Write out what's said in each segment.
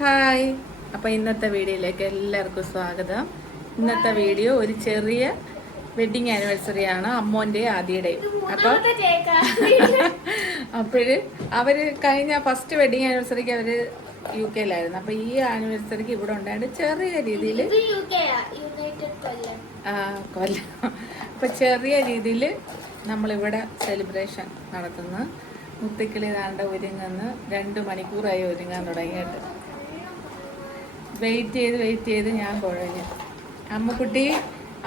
Hi, അപ്പോൾ ഇന്നത്തെ വീഡിയോയിലേക്ക് എല്ലാവർക്കും സ്വാഗതം. ഇന്നത്തെ വീഡിയോ ഒരു ചെറിയ വെഡിങ് ആനിവേഴ്സറി ആണ്, അമ്മോൻ്റെയും ആദിയുടെയും. അപ്പോൾ അവര് കഴിഞ്ഞ ഫസ്റ്റ് വെഡിങ് ആനിവേഴ്സറിക്ക് അവര് UK-ലായിരുന്നു. അപ്പോൾ ഈ ആനിവേഴ്സറിക്ക് ഇവിടെ ഉണ്ടായിട്ട് ചെറിയ രീതിയിൽ കൊല്ലം. അപ്പോൾ ചെറിയ രീതിയിൽ നമ്മളിവിടെ സെലിബ്രേഷൻ നടത്തുന്നു. മുത്തുക്കിളി താണ്ട ഒരുങ്ങുന്നു. 2 മണിക്കൂറായി ഒരുങ്ങാൻ തുടങ്ങിയിട്ട്. വെയിറ്റ് ചെയ്ത് ഞാൻ കുഴഞ്ഞു. അമ്മുക്കുട്ടി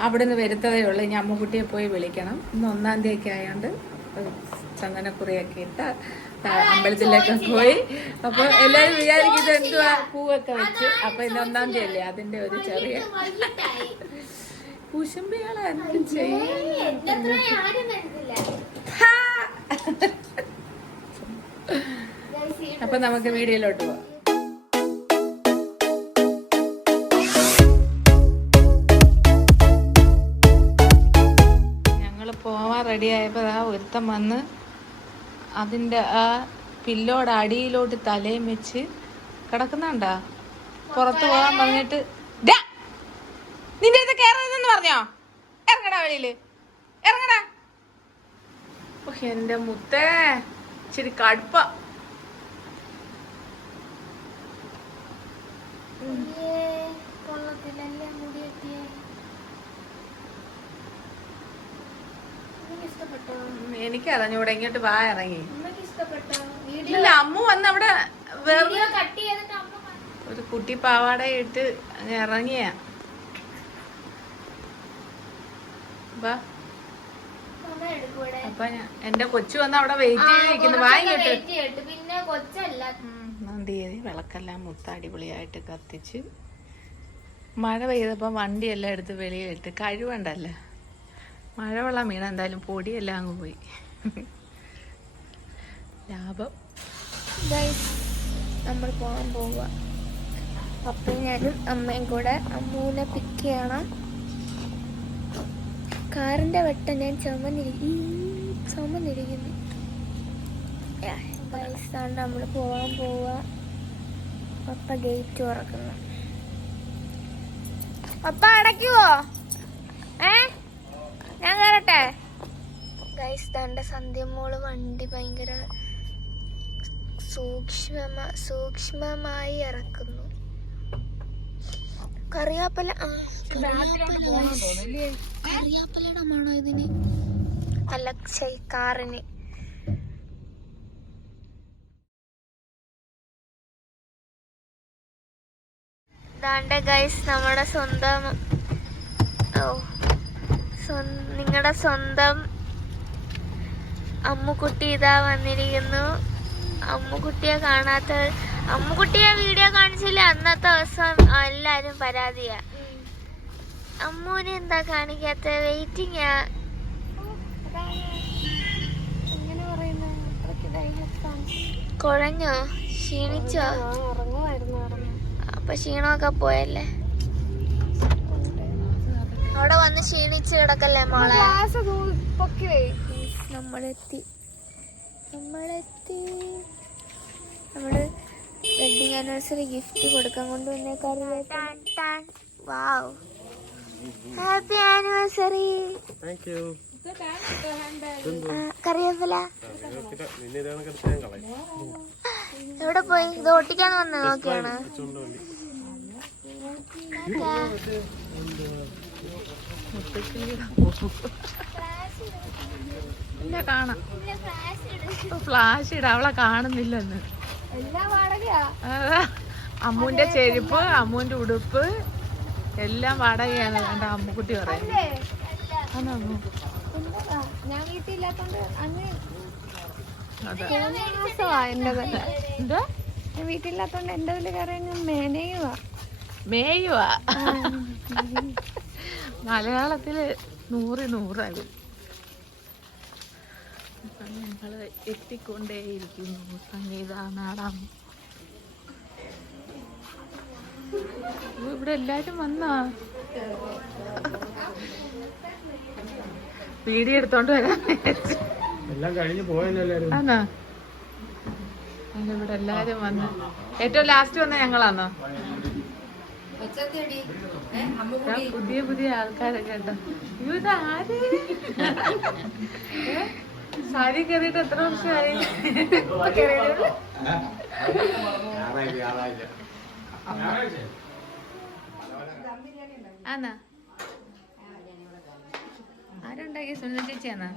അവിടെ നിന്ന് വരുത്തതേ ഉള്ളൂ. ഇനി അമ്മുക്കുട്ടിയെ പോയി വിളിക്കണം. ഇന്ന് 1-ാം തീയതി ആയതുകൊണ്ട് ചന്ദനക്കുറിയൊക്കെ ഇട്ട് അമ്പലത്തിലൊക്കെ പോയി. അപ്പോൾ എല്ലാവരും വിചാരിക്കുന്നത് എന്തുവാ, പൂവൊക്കെ വെച്ച്. അപ്പോൾ ഇന്ന് 1-ാം തീയതി അല്ലേ, അതിൻ്റെ ഒരു ചെറിയ കുശുമ്പികളെ എന്ത് ചെയ്യും. അപ്പൊ നമുക്ക് വീഡിയോയിലോട്ട് പോവാം. ഞങ്ങൾ പോവാൻ റെഡി ആയപ്പോൾ ഒരുത്തം വന്ന് അതിൻ്റെ ആ പില്ലോടെ അടിയിലോട്ട് തലയും വെച്ച് കിടക്കുന്നുണ്ടാ. പുറത്ത് പോകാൻ പറഞ്ഞിട്ട് നിന്റെ അടുത്ത് കയറരുതെന്ന് പറഞ്ഞോ? ഇറങ്ങടാ വെളിയില്, ഇറങ്ങടാ. എന്റെ മുത്തേ ഇച്ചിരി കടുപ്പ. എനിക്കറിഞ്ഞൂടെ, ഇങ്ങോട്ട് വാ ഇറങ്ങി. ഇല്ല, അമ്മു വന്ന് അവിടെ ഒരു കുട്ടി പാവാട ഇട്ട് അങ്ങ് ഇറങ്ങിയ. അപ്പൊ എന്റെ കൊച്ചു വന്ന് അവിടെ വെയിറ്റ് ചെയ്തിരിക്കുന്നു. വാങ്ങിട്ട് തീയതി വിളക്കെല്ലാം മുത്ത അടിപൊളിയായിട്ട് കത്തിച്ച്, മഴ പെയ്തപ്പോൾ വണ്ടിയെല്ലാം എടുത്ത് വെളിയിലിട്ട് കഴിവണ്ടല്ലേ. മഴവെള്ളം വീണ എന്തായാലും പൊടിയെല്ലാം അങ്ങ് പോയി. ലാഭം. നമ്മൾ പോകാൻ പോവുക. അപ്പയും ഞാനും അമ്മയും കൂടെ അമ്മൂനെ പിക്ക് ചെയ്യണം. കാറിന്റെ വെട്ടം ഞാൻ ചുമന്നിരിക്കുന്നു. നമ്മൾ പോവാൻ പോവുക. പപ്പ ഗേറ്റ് തുറക്കുന്നു. പപ്പ അടയ്ക്കുവോ? ഞാൻ കയറട്ടെ? ഗൈസ്, തന്റെ സന്ധ്യമോള് വണ്ടി ഭയങ്കര സൂക്ഷ്മമായി ഇറക്കുന്നു. കറിയാപ്പലയുടെ മണോ ഇതിന്? അല്ല, കാറിന്. ഇതാണ്ട് ഗൈസ് നമ്മുടെ സ്വന്തം, നിങ്ങളുടെ സ്വന്തം അമ്മുക്കുട്ടി ഇതാ വന്നിരിക്കുന്നു. അമ്മുക്കുട്ടിയെ വീഡിയോ കാണിച്ചില്ല അന്നത്തെ ദിവസം. എല്ലാരും പരാതിയാ, അമ്മൂനെ എന്താ കാണിക്കാത്ത, വെയിറ്റിംഗ്. കുഴഞ്ഞോ, ക്ഷീണിച്ചോ? അപ്പൊ ക്ഷീണമൊക്കെ പോയല്ലേ? അവിടെ വന്ന് ക്ഷീണിച്ച് കിടക്കല്ലേ മോളെ? നമ്മളെത്തി. നമ്മള് വെഡിങ് ആനിവേഴ്സറി ഗിഫ്റ്റ് കൊടുക്കാൻ കൊണ്ടുവന്നേ. വാവ്, ഹാപ്പി ആനിവേഴ്സറി. കറിവേപ്പില എവിടെ പോയി? ഇത് ഒട്ടിക്കാൻ വന്ന് നോക്കിയാണ്. ഇല്ല, കാണാം. ഫ്ലാഷ് ഇട, അവളെ കാണുന്നില്ലെന്ന്. അമ്മൂന്റെ ചെരുപ്പ്, അമ്മൂന്റെ ഉടുപ്പ് എല്ലാം വാടകയാണ്. എന്റെ അമ്മുക്കുട്ടി പറയുന്നത്. ഞാൻ വീട്ടിലില്ലാത്തോണ്ട് എന്താ, ഞാൻ വീട്ടിലില്ലാത്തോണ്ട് എന്റെ വലിയ കറി മേയുവാ. മലയാളത്തില് 100 ഞങ്ങള് എത്തിക്കൊണ്ടേയിരിക്കുന്നു. സംഗീത മാഡം ഇവിടെ എല്ലാരും വന്നാ വീഡിയോ എടുത്തോണ്ട് വരാൻ. എല്ലാം കഴിഞ്ഞ് പോയെല്ലാരും. ആണോ? ഇവിടെ എല്ലാരും വന്ന് ഏറ്റവും ലാസ്റ്റ് വന്ന ഞങ്ങളാന്നോ? പുതിയ പുതിയ ആൾക്കാരൊക്കെ കേട്ടോ. ഇതാര് സാരി കയറിയിട്ട് എത്ര വർഷമായി? ആന്നാ ആരുണ്ടാക്കി? സുനിത ചേച്ചിയാന്നാ?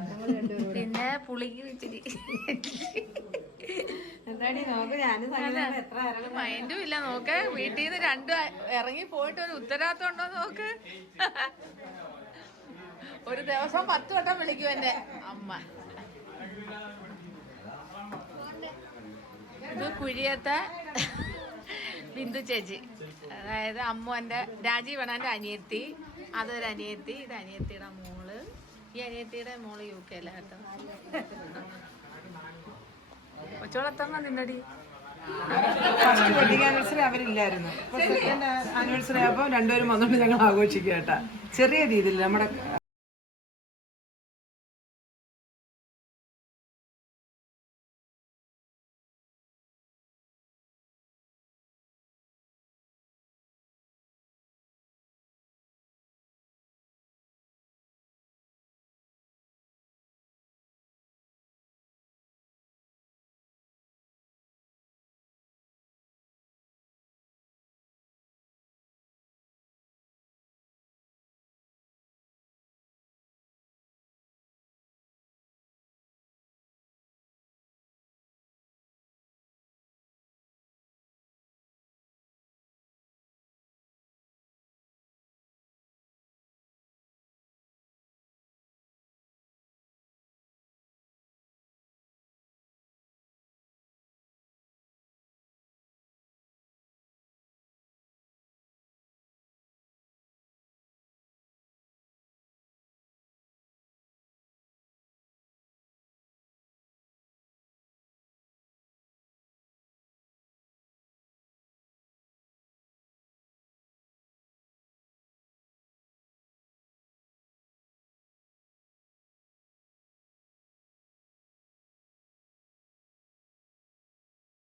പിന്നെ പുളിക്ക് ഇച്ചിരി മൈൻഡും ഇല്ല. നോക്ക്, വീട്ടിൽ നിന്ന് രണ്ടും ഇറങ്ങി പോയിട്ട് ഒരു ഉത്തരവാദിത്വം ഉണ്ടോ നോക്ക്. ഒരു ദിവസം 10 വട്ടം വിളിക്കും എന്റെ അമ്മ. ഇത് കുഴിയത്തെ ബിന്ദു ചേച്ചി, അതായത് അമ്മുവിന്റെ രാജീവണ് എന്റെ അനിയത്തി. അതൊരു അനിയത്തി. ഇത് അനിയത്തിയുടെ മോള്. ഈ അനിയത്തിയുടെ മോള് UK കേട്ടോ. കൊച്ചോളത്തങ്ങ നിന്നടി. വെഡിങ് ആനിവേഴ്സറി അവരില്ലായിരുന്നു. സെക്കൻഡ് ആനിവേഴ്സറി ആയപ്പോ രണ്ടുപേരും വന്നോണ്ട് ഞങ്ങൾ ആഘോഷിക്കുക കേട്ടാ. ചെറിയ രീതിയിൽ നമ്മുടെ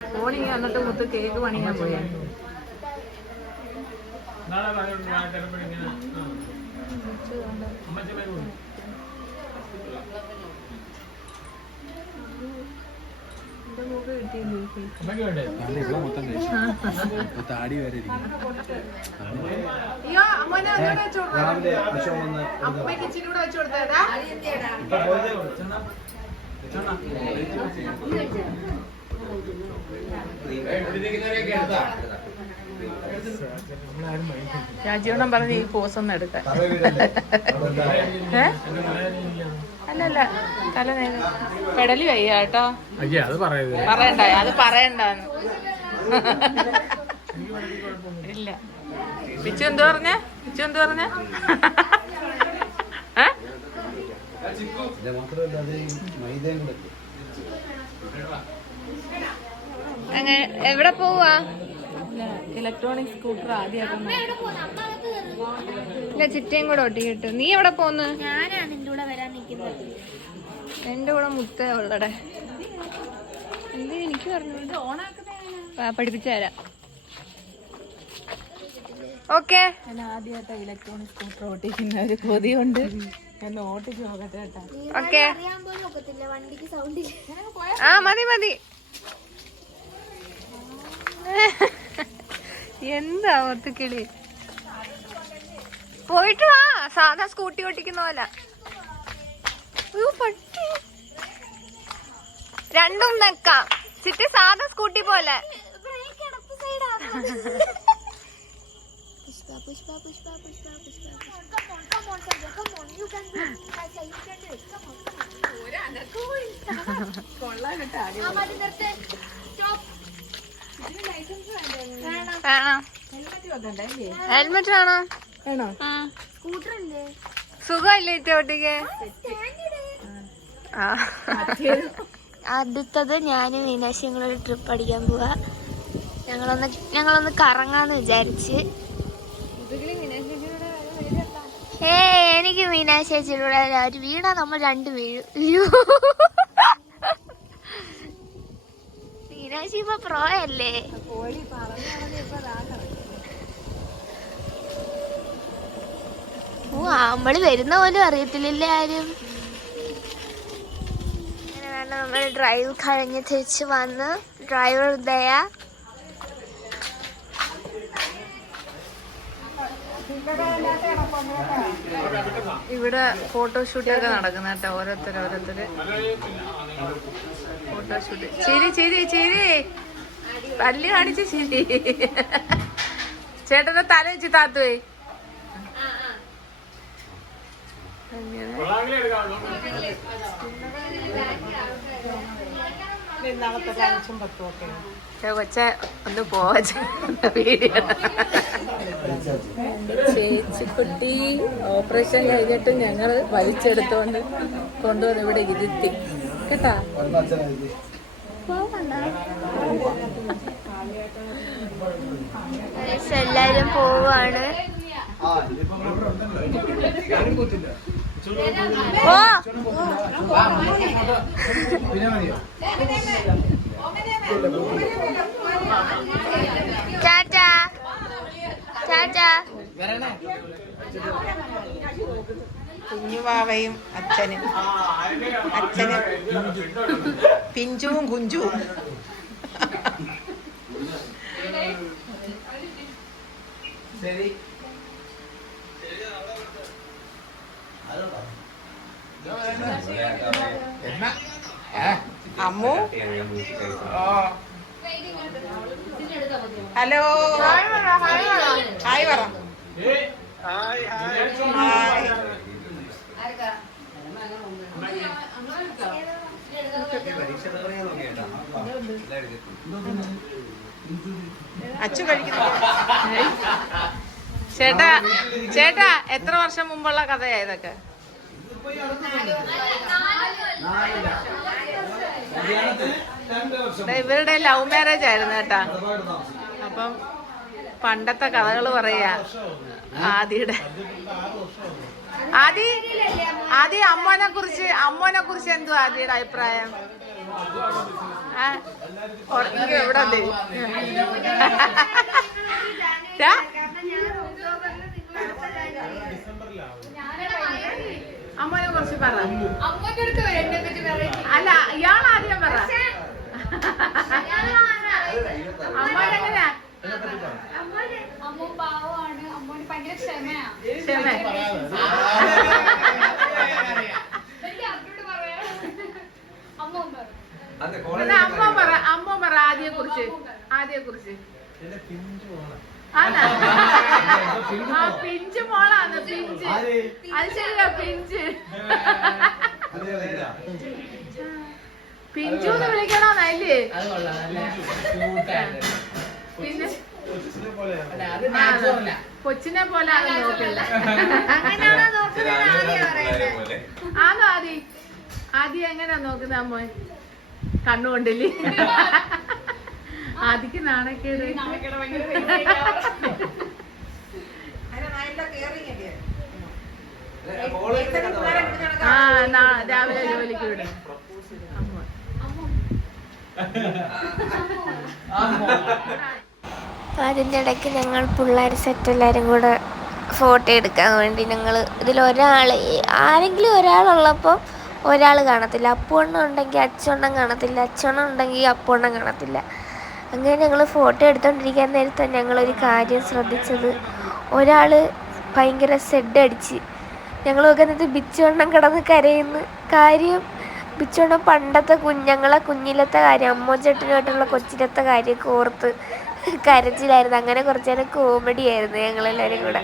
ഫോണിങ് വന്നിട്ട് മുത്ത് കേക്ക് പണിയാൻ പോയാ. അയ്യോ അമ്മനെ അമ്മയ്ക്ക് ഇച്ചിരി കൂടെ വെച്ചു കൊടുത്തേടാ. രാജീവണ്ണം പറഞ്ഞ് ഈ പോസ് ഒന്ന് എടുക്കാൻ. അല്ലല്ല തല പെടലി വയ്യ കേട്ടോ. പറയണ്ട, അത് പറയണ്ടെന്ന്. ഇല്ല. പിച്ചു എന്ത് പറഞ്ഞ? പിച്ചു എന്ത് പറഞ്ഞ? അങ്ങനെ എവിടെ പോവാ? ഇലക്ട്രോണിക് സ്കൂട്ടർ ആദ്യം ചിറ്റയും കൂടെ ഒട്ടിക്കിട്ടു. നീ എവിടെ പോന്ന്? ഞാനാ നിന്റെ കൂടെ വരാൻ നിൽക്കുന്നത്. എന്റെ കൂടെ മുത്തേ ഉള്ളടെ. എന്ത് എനിക്ക് പറഞ്ഞു പഠിപ്പിച്ചു തരാം. ഓക്കെ. ഞാൻ ആദ്യമായിട്ടാ ഇലക്ട്രോണിക് സ്കൂട്ടർ ഓട്ടിക്കുന്ന ഒരു കൊതിയുണ്ട്. ഞാൻ ഓട്ടിച്ച് നോക്കട്ടെ കേട്ടാ. ഓക്കെ. അറിയാൻ പോലും ഒക്കത്തില്ല വണ്ടിക്ക് സൗണ്ട്. ആ മതി മതി. എന്താ ഓർത്ത് കിളി? പോയിട്ട് വാ, സാധാ സ്കൂട്ടി ഓട്ടിക്കുന്ന പോലെ. പട്ടി രണ്ടും നെക്കാം. ചിറ്റി സാധാ സ്കൂട്ടി പോലെ. Pushpa Pushpa Pushpa Pushpa come on you can do it. You can do it. Come on. കൊള്ളാൻ കേട്ടാ. മതി നിർത്ത്. സ്റ്റോപ്പ്. വേണം. ഹെൽമെറ്റ് വേണോ? വേണോ? സ്കൂട്ടർ അല്ലേ? സുഖമല്ലേ ഓട്ടിക്ക്? അടുത്തത് ഞാനും മീനാക്ഷിയും കൂടെ ഒരു ട്രിപ്പ് അടിക്കാൻ പോവാ. ഞങ്ങളൊന്ന് കറങ്ങാന്ന് വിചാരിച്ച്. എനിക്ക് മീനാക്ഷി ചേച്ചിയുടെ ഒരു വീണാ നമ്മൾ രണ്ട് വീഴും. മീനാക്ഷി ഇപ്പൊ പ്രോ അല്ലേ? ഓ നമ്മള് വരുന്ന പോലും അറിയത്തില്ലല്ലേ ആരും. അങ്ങനെ വേണം നമ്മൾ ഡ്രൈവ് കഴിഞ്ഞ് തിരിച്ച് വന്ന്. ഡ്രൈവർ ദയ. ഇവിടെ ഫോട്ടോഷൂട്ടൊക്കെ നടക്കുന്ന കേട്ടോ. ഓരോരുത്തര് ഫോട്ടോഷൂട്ട്. ചിരി പല്ല് കാണിച്ച് ചിരി. ചേട്ടന്റെ തല വെച്ച് താത്തുവേ. കൊച്ച ഒന്ന് പോവാ വീഡിയോ. ചേച്ചിക്കുട്ടി ഓപ്പറേഷൻ കഴിഞ്ഞിട്ട് ഞങ്ങൾ വലിച്ചെടുത്തോണ്ട് കൊണ്ടുവന്ന് ഇവിടെ ഇരുത്തി കേട്ടാ. എല്ലാരും പോവാണ്. ടാറ്റാ ടാറ്റാ. കുഞ്ഞുവാവയും അച്ഛനും പിഞ്ചുവും കുഞ്ചുവും. അമ്മു ഹലോ ഹായ് പറ. അച്ഛൻ കഴിക്കുന്നു. ചേട്ടാ എത്ര വർഷം മുമ്പുള്ള കഥയാ ഇതൊക്കെ? ഇവരുടെ ലവ് മാരേജ് ആയിരുന്നു കേട്ടാ. അപ്പം പണ്ടത്തെ കഥകൾ പറയാ. ആദിയുടെ ആദി അമ്മോനെ കുറിച്ച് എന്തുവാ ആദിയുടെ അഭിപ്രായം? എവിടെ അമ്മോനെ കുറിച്ച് പറ. അല്ല ഇയാൾ ആദ്യം പറ. അമ്മോനെങ്ങനെയാ? അമ്മ പാവമാണ്. അമ്മോന് ഭയങ്കര ക്ഷമയാ. അമ്മ പറ ആദ്യെ കുറിച്ച്. പിഞ്ച് മോളാണ്. പിഞ്ച് അത് ശരിയാ. പിഞ്ചൂന്ന് വിളിക്കണോന്നല്ലേ? പിന്നെ കൊച്ചിനെ പോലെ നോക്കില്ല. ആണോ ആദ്യം എങ്ങനെയാ നോക്കുന്നത് അമ്മ? കണ്ണുകൊണ്ടില്ലേ? ആദിക്ക് നാണക്കേട്. രാവിലെ ജോലിക്ക് വിടും. അതിൻ്റെ ഇടയ്ക്ക് ഞങ്ങൾ പിള്ളേർ സെറ്റ് എല്ലാവരും കൂടെ ഫോട്ടോ എടുക്കാൻ വേണ്ടി ഞങ്ങൾ ആരെങ്കിലും ഒരാളുള്ളപ്പോൾ ഒരാൾ കാണത്തില്ല. അപ്പുവണ്ണം ഉണ്ടെങ്കിൽ അച്ചുവണ്ണം കാണത്തില്ല, അച്ചുവണ്ണം ഉണ്ടെങ്കിൽ അപ്പുവണ്ണം കാണത്തില്ല. അങ്ങനെ ഞങ്ങൾ ഫോട്ടോ എടുത്തുകൊണ്ടിരിക്കാൻ നേരത്തെ ഞങ്ങളൊരു കാര്യം ശ്രദ്ധിച്ചത്, ഒരാൾ ഭയങ്കര സെഡടിച്ച്. ഞങ്ങൾ നോക്കുന്നത് ബിച്ചുവണ്ണം കിടന്ന് കരയുന്നു. കാര്യം ബിച്ചുവണ്ണം പണ്ടത്തെ ഞങ്ങളെ കുഞ്ഞിലത്തെ കാര്യം, അമ്മോച്ചേട്ടനുമായിട്ടുള്ള കൊച്ചിലത്തെ കാര്യമൊക്കെ ഓർത്ത് കരച്ചിലായിരുന്നു. അങ്ങനെ കുറച്ച് നേരം കോമഡി ആയിരുന്നു ഞങ്ങളെല്ലാവരും കൂടെ.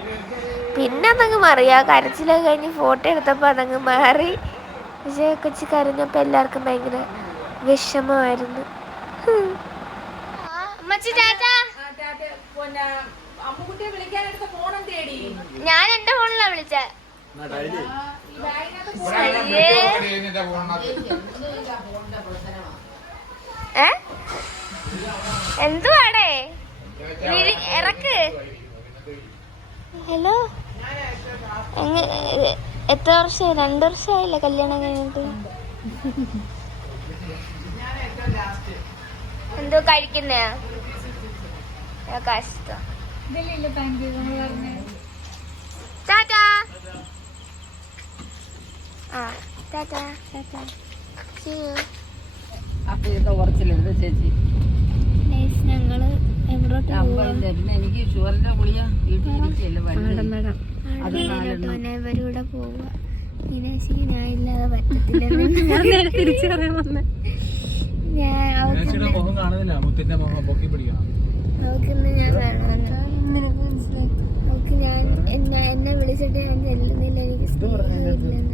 പിന്നെ അതങ്ങ് മാറി. ആ കരച്ചിലൊക്കെ കഴിഞ്ഞ് ഫോട്ടോ എടുത്തപ്പോൾ അതങ്ങ് മാറി. പക്ഷേ കൊച്ചി കരഞ്ഞപ്പോൾ എല്ലാവർക്കും ഭയങ്കര വിഷമമായിരുന്നു. ഞാൻ എന്റെ ഫോണിലാ വിളിച്ചേ. എന്തുവാടേ ഇറക്ക്. ഹലോ, എത്ര വർഷമായി? 2 വർഷമായില്ലേ കല്യാണം കഴിഞ്ഞിട്ട്? എന്തോ കഴിക്കുന്നേ കഷ്ടം. ഇതിലില്ല പാൻറ് നമ്മൾ പറഞ്ഞ ടാറ്റാ. ആ ടാറ്റാ ടാറ്റാ. See you. അപ്പൊ ഇത് കുറച്ചില്ല ചേച്ചി. ഞങ്ങള് എവിടോട്ട് എനിക്ക് ഷുഗറിന്റെ ഗുളിക വീട്ടിലിരിക്കല്ലേ ഇവരൂടെ പോവുക. മീനാശിക്ക് ഞാൻ ഇല്ലാതെ പറ്റത്തില്ല. തിരിച്ചു പറയാൻ വന്ന അവക്കിന്ന് ഞാൻ വേണമെന്ന് അവക്ക് ഞാൻ എന്നെ വിളിച്ചിട്ട് ഞാൻ ചെല്ലുന്നില്ല. എനിക്ക്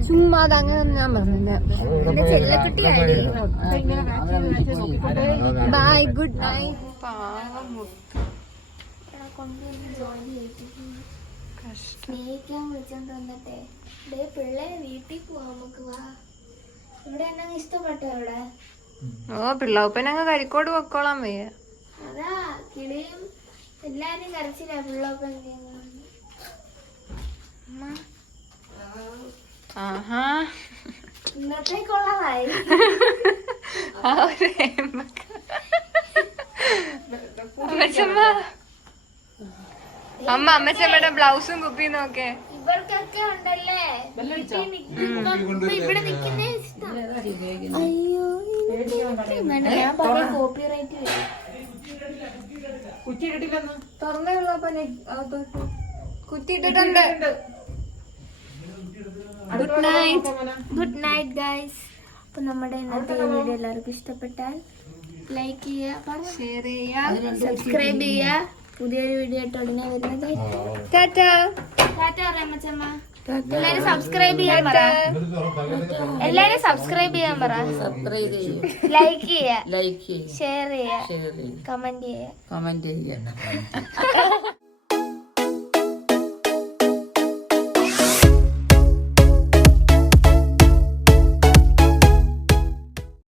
ചുമ്മാ അതങ്ങനെ ഞാൻ പറഞ്ഞില്ല. എന്റെ ചെല്ലക്കുട്ടിയായി. By, good night. സ്നേഹിക്കാൻ വിളിച്ചോണ്ട് വന്നിട്ടെ പിള്ളേരെ വീട്ടിൽ പോവാ നമുക്ക്. വാ, ഇവിടെ എന്നെ ഇഷ്ടപ്പെട്ടോ ഇവിടെ. ഓ പിള്ളാപ്പനങ്ങ് കരിക്കോട് പൊക്കോളാൻ വയ്യ. അതാ കിളിയും എല്ലാരും കരച്ചില്ല പിള്ളേപ്പൻ. ആഹാ ഇന്നത്തേക്കുള്ളതായി. അമ്മ അമ്മച്ചമ്മയുടെ ബ്ലൗസും കുപ്പിയും നോക്കേ. ഇവർക്കൊക്കെ ഉണ്ടല്ലേ ഇവിടെ നിക്കുന്നേ ഇഷ്ടം. അയ്യോ ഞാൻ പറഞ്ഞ കോപ്പിറൈറ്റ് വരും. കുറ്റിയിട്ടിട്ടുണ്ട്. Good night. Good night guys. അപ്പൊ നമ്മുടെ ഇന്നത്തെ വീഡിയോ എല്ലാവർക്കും ഇഷ്ടപ്പെട്ടാൽ ലൈക്ക് ചെയ്യുക, ഷെയർ ചെയ്യാം, സബ്സ്ക്രൈബ് ചെയ്യുക. പുതിയൊരു വീഡിയോ ആയിട്ട് ഉടനെ വരുന്നത്. ടാറ്റാ. ടാറ്റ പറയാമച്ചമ്മ. എല്ലാരും സബ്സ്ക്രൈബ് ചെയ്യാൻ പറ. എല്ലാരും സബ്സ്ക്രൈബ് ചെയ്യാൻ പറ. ലൈക്ക് ചെയ്യുക, ഷെയർ ചെയ്യുക, കമന്റ് ചെയ്യുക.